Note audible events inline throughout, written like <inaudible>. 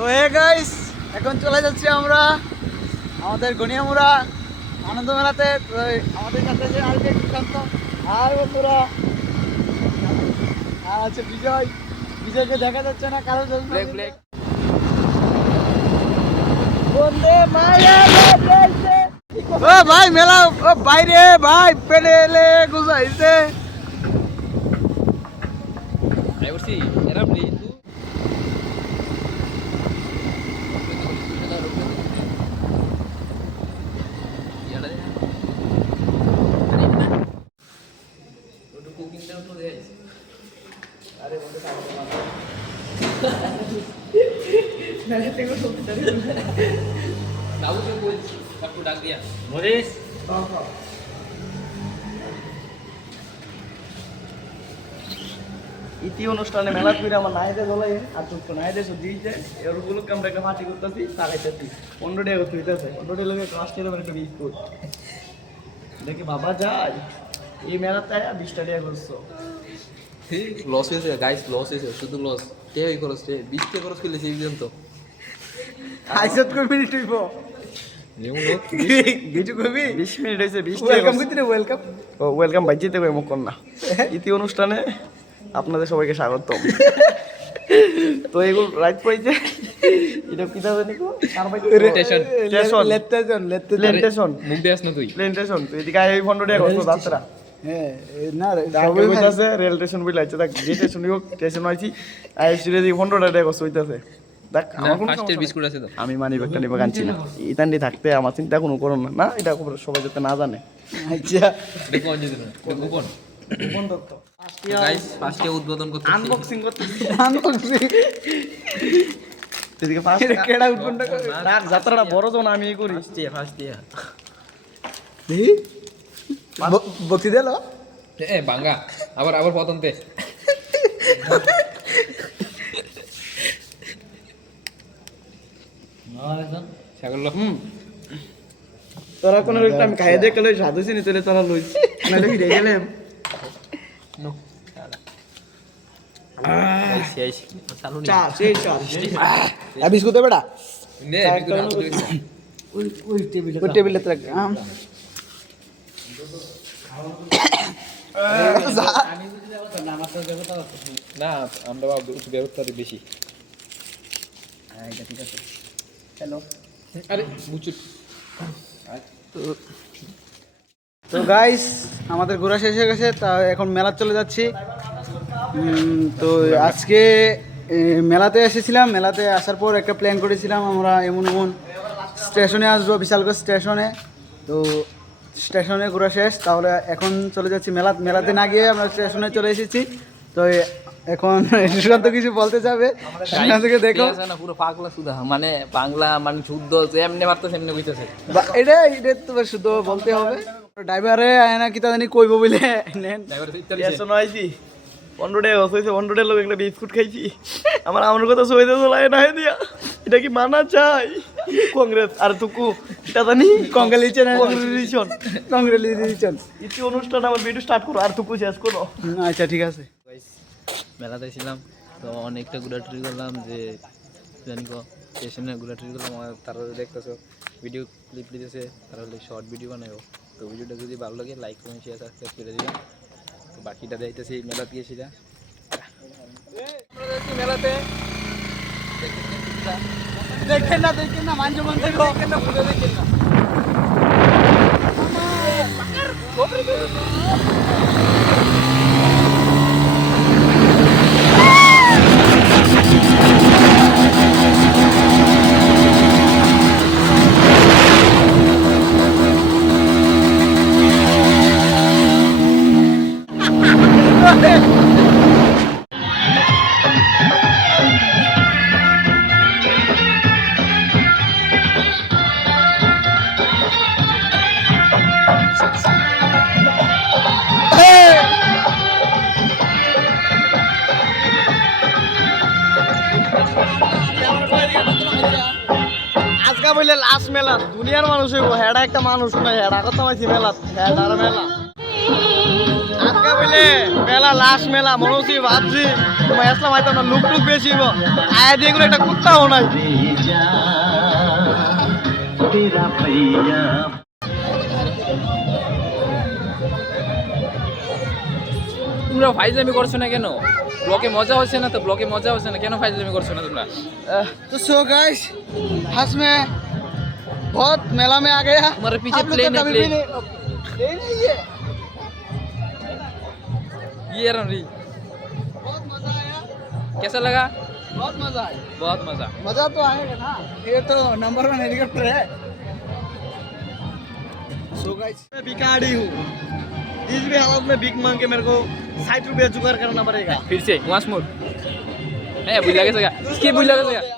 তো hey guys এখন চলে যাচ্ছি আমরা আমাদের গনিয়ামুড়া আনন্দ মেলাতে। আমাদের সাথে যে আজকে সুশান্ত আর বন্ধুরা আর আছে বিজয়। বিজয়কে দেখা যাচ্ছে না কারও জন্য ও ভাই মেলা ও বাইরে ভাই পেডেলে গুজাইছে। Ayo bersih, aku dak dia. Moris. ইতি অনুষ্ঠানে মেলা করে আমার নাইদে জ্বলাই আর চুপ নাইদে সব দিয়েছে। এরগুলোকে আমরা একটা ফাটি করতেছি তাকাইতেছি পনেরো টাকা করতে হইতেছে পনেরো টাকা লোকের ক্লাস টেনে একটা বিস্কুট। দেখি বাবা যায়। এই মেলাতে বিশটা টাকা করছ। ঠিক লস হয়েছে গাইস লস হয়েছে শুধু লস কে ওই খরচ কে বিশ কে খরচ করলে সেই পর্যন্ত। আইসত করবি নি তুইব যেমন কিছু করবি বিশ মিনিট হয়েছে বিশ ওয়েলকাম রে ও ওয়েলকাম ভাই যেতে কই মুখ না ইতি অনুষ্ঠানে আপনাদের সবাইকে স্বাগত তো এগুলো রাইট পাইছে এটা কি দাদা নিকো লেত্তাজন প্লেন স্টেশন মুখ দেয়াস না তুই প্লেন স্টেশন তো এদিকে এই ফন্ড টাকা কত যাত্রা হ্যাঁ না সবাই কইতাছে রেল স্টেশন বলে আইছে দেখ যে স্টেশন হোক স্টেশন আইছি রে টাকা কত হইতাছে দেখ আমার কোনো ফার্স্টের বিস্কুট আছে তো। আমি মানি ব্যাগটা নিবা কানছি না। ইতান্ডি থাকতে আমার চিন্তা কোনো করো না। না এটা সবাই যাতে না জানে। আচ্ছা। দেখো অঞ্জিত না গোপন দত্ত। গাইস ফার্স্টে উদ্বোধন করতে আনবক্সিং করতে আনবক্সিং এদিকে ফার্স্ট কেডা উৎপন্ন রাখ যাত্রাটা বড় যখন আমি করি। ফার্স্ট দিয়ে ফার্স্ট দিয়ে দেখি। বক্সি দিল এ বাঙ্গা। আবার আবার পতন্তে <laughs> ছাগল হুম। তোরা কোনো একটা আমি খাইয়ে দেখে লই সাধু চিনি তোলে তোরা লই। না। দেখি রে গেলাম বিস্কুট বেটা। ওই টেবিলে না আমরা বাবু একটু ব্যবস্থা আরে বুচুট তো গাইস আমাদের ঘোরা শেষ হয়ে গেছে তা এখন মেলা চলে যাচ্ছি। তো আজকে মেলাতে এসেছিলাম। মেলাতে আসার পর একটা প্ল্যান করেছিলাম আমরা এমন এমন স্টেশনে আসব বিশালগঞ্জ স্টেশনে। তো স্টেশনে ঘোরা শেষ তাহলে এখন চলে যাচ্ছি মেলা মেলাতে না গিয়ে আমরা স্টেশনে চলে এসেছি। তো এখন সুশান্ত কিছু বলতে যাবে। সেখান থেকে দেখো। না পুরো পাগলা সুদা মানে বাংলা মানে শুদ্ধ যে এমনি মারতো সেমনি কইতেছে এটা এটা তো শুধু বলতে হবে। ড্রাইভারে আয়না কি জানি কইব বলে নেন। পনেরো টাকা হয়েছে পনেরো টাকা লোক একটা বিস্কুট খাইছি। আমার আমার কথা সইতে চলায় না দিয়া। এটা কি মানা চাই? কংগ্রেস আর তুকু এটা জানি? কংগ্রেচুলেশন কংগ্রেচুলেশন ইতি অনুষ্ঠান আমার ভিডিও স্টার্ট করো আর তুকু শেষ করো। আচ্ছা ঠিক আছে। মেলাতে ছিলাম তো অনেকটা ঘোরাঘুরি করলাম যে জানি কো স্টেশনে ঘোরাঘুরি করলাম তারা দেখতেছো ভিডিও ক্লিপ দিতেছে তারা হলে শর্ট ভিডিও বানাবো তো ভিডিওটা যদি ভালো লাগে লাইক কমেন্ট শেয়ার সাবস্ক্রাইব করে দিবেন তো বাকিটা যাইতেছে এই মেলা মেলাতে। দেখেন না দেখেন না মাঞ্জ থেকে দেখেন না ভুলে দেখেন না। মেলা দুনিয়ার মানুষ হইব হেডা একটা মানুষ না হেডা কথা পাইছি মেলা হেডার মেলা। আজকে বলে মেলা লাস্ট মেলা মনে হচ্ছে ভাবছি তোমার আসলাম হয়তো না লুক লুক বেশি হইব। আয়া দিয়ে এগুলো একটা কুত্তাও নাই। তোমরা ফাইজলামি করছ না কেন? ব্লকে মজা হচ্ছে না তো ব্লকে মজা হচ্ছে না? কেন ফাইজলামি করছ না তোমরা? তো সো গাইস হাসমে बहुत मेला में आ गया। हमारे पीछे प्लेन तो है प्लेन प्लेन है ये। ये रमरी बहुत मज़ा आया। कैसा लगा? बहुत मज़ा आया। बहुत मज़ा। मज़ा तो आएगा ना। ये तो नंबर वन हेलीकॉप्टर है। सो मैं भिखारी हूँ। इस भी हालत में भीख मांग के मेरे को साठ रुपया जुगाड़ करना पड़ेगा। फिर से वास मोर है बुला के सका इसकी बुला के सका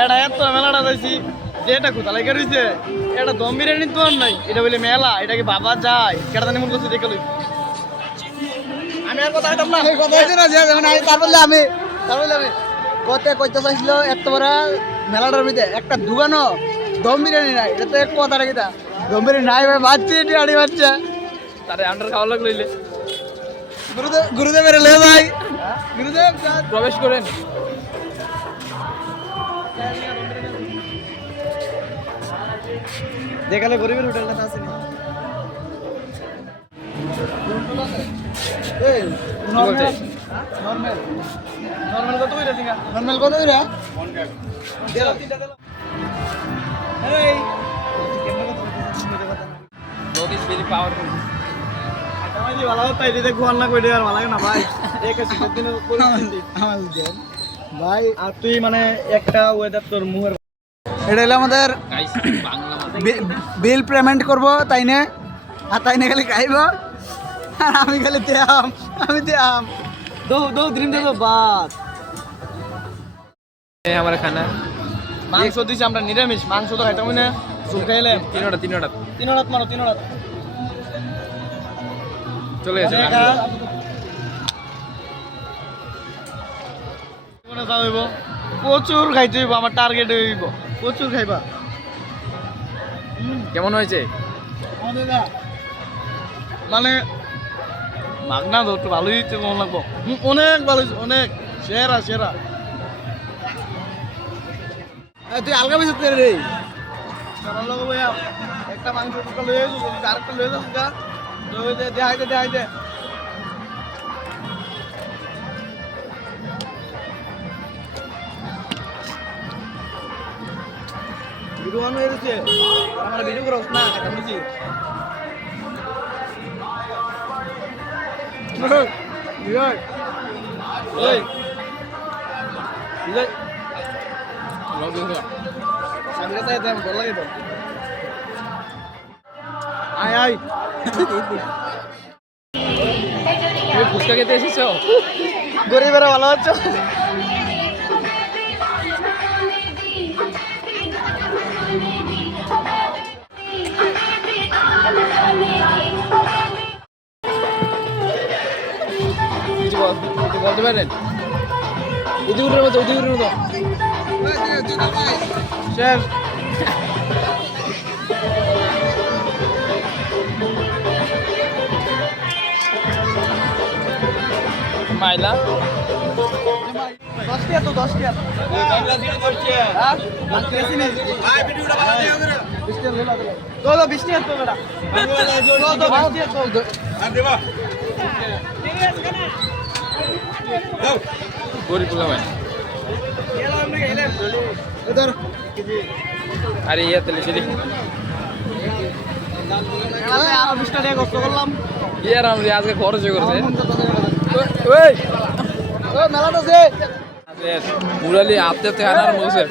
এটা এত মেলাটা যাইছি যেটা কোথা লাগে রয়েছে এটা দম বিরিয়ানি তো আর নাই? এটা বলে মেলা এটা কি বাবা যায়? কেটা জানি মনে করছে দেখে লই। আমি আর কথা হইতাম না। কথা হইছে না যে আমি তারপরে আমি তারপরে আমি কতে কইতে চাইছিল এত বড় মেলাটার মধ্যে। একটা দোকানও দম বিরিয়ানি নাই। এটা তো এক কথা। রাখি তা দম বিরিয়ানি নাই ভাই বাচ্চা এটি আড়ি বাচ্চা। তারে আন্ডার খাওয়া লাগল ইলে গুরুদেব গুরুদেবের লে ভাই। গুরুদেব প্রবেশ করেন। দেখালে গরিবের হোটেলটা আছে? নরমাল কত দি ভালো তাই দিতে গোয়াল না কইতে আর ভালো লাগে না ভাই। এক আছে দিন পরিস্থিতি। আমার দেন। ভাই আর তুই মানে একটা ওয়েদার তোর মুহের এটা হলো আমাদের বিল পেমেন্ট করব তাই নে। আর তাই নে খালি খাইব। আর আমি খালি দেয়াম আমি দেয়াম। দো দো দিন দে বাস। আমার খানা মাংস দিছি আমরা নিরামিষ। মাংস তো খাইতাম না। চুল খাইলাম। তিন ওটা তিন ওটা তিন ওটা মারো তিন ওটা চলে গেছে কোনে যাইব প্রচুর খাইতে হইব আমার টার্গেট হইব। প্রচুর খাইবা। কেমন হয়েছে? মানে মাগনা তো একটু ভালোই হচ্ছে মনে লাগবো। অনেক ভালো হয়েছে, অনেক। সেরা সেরা। তুই আলগা বেশি রে কারণ লাগবো ভাইয়া একটা মাংস টুকরা লয়ে যাব আরেকটা লয়ে যাব দেখাইতে দেখাইতে। ভিডিও গেছে। আর আমার ভিডিও করছ না বুঝি। বিরাট। ওই বিরাট সামনে তাই দাম ভালো লাগে তো। আয় আয়। ফুচকা খেতে এসেছ? গরিবেরা ভালো আছো? কিছু বল- কিছু বলতে পারেন উদিগুরের মতো উদিগুরের মতো মাইলা? দশ টিয়া তো দশ টিয়া হ্যাঁ? আর কি আছে নি? বিশ টিয়া লইলা দিলো। দো, দো, বিশ টিয়া তো বেটা। দো, দো, বিশ টিয়া তো, দো। গরিব ভাই আরে ইয়া তেলে ছিলি মেলাতে আরও বিশটা मुरली आते थे अनार मुँह से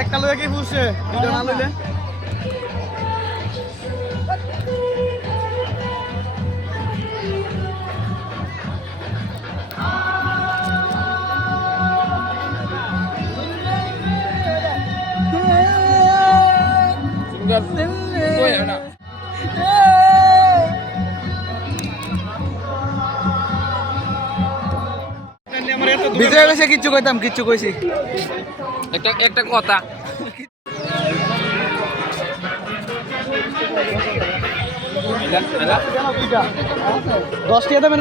एक कल की पूछ इधर ना ले Hãy subscribe cho kênh Ghiền Mì Gõ Để không bỏ lỡ những video hấp dẫn ভিতরে বসে কিচ্ছু কইতাম কিচ্ছু কইছি। একটা একটা কথা।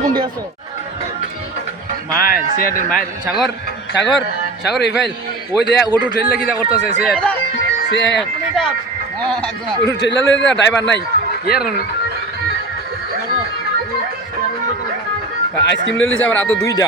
কোনটি আছে? মায়ের সিয়াটের মায়ের সাগর সাগর সাগর এই ফাইল ওই দে ওটু ট্রেন কি যা করতেছে সিয়াট সিয়াট ওটু ট্রেন ড্রাইভার নাই। ইয়ার আইসক্রিম লই লিছে আবার আতো দুইটা।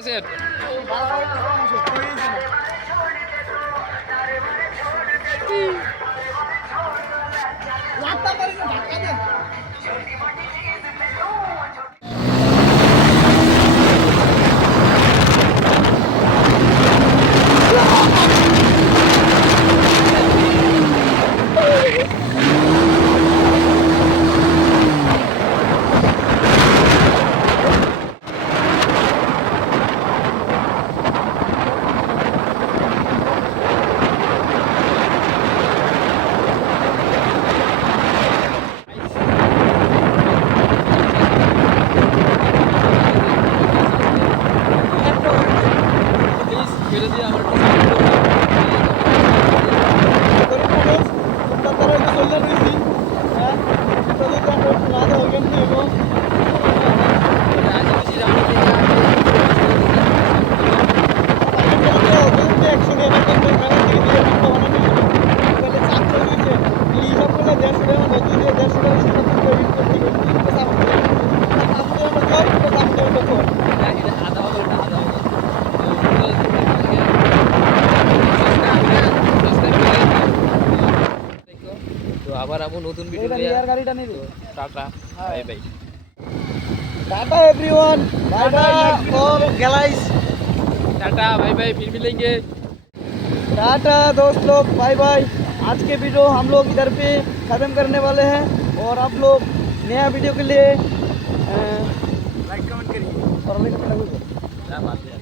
রে সেট তো गाड़ी नहीं tata bye bye tata everyone bye bye tata bye bye फिर मिलेंगे. टाटा दोस्त लोग बाय बाय आज के वीडियो हम लोग इधर पे ख़त्म करने वाले हैं और आप लोग नया वीडियो के लिए लाइक कमेंट करिए. और लाइक कमेंट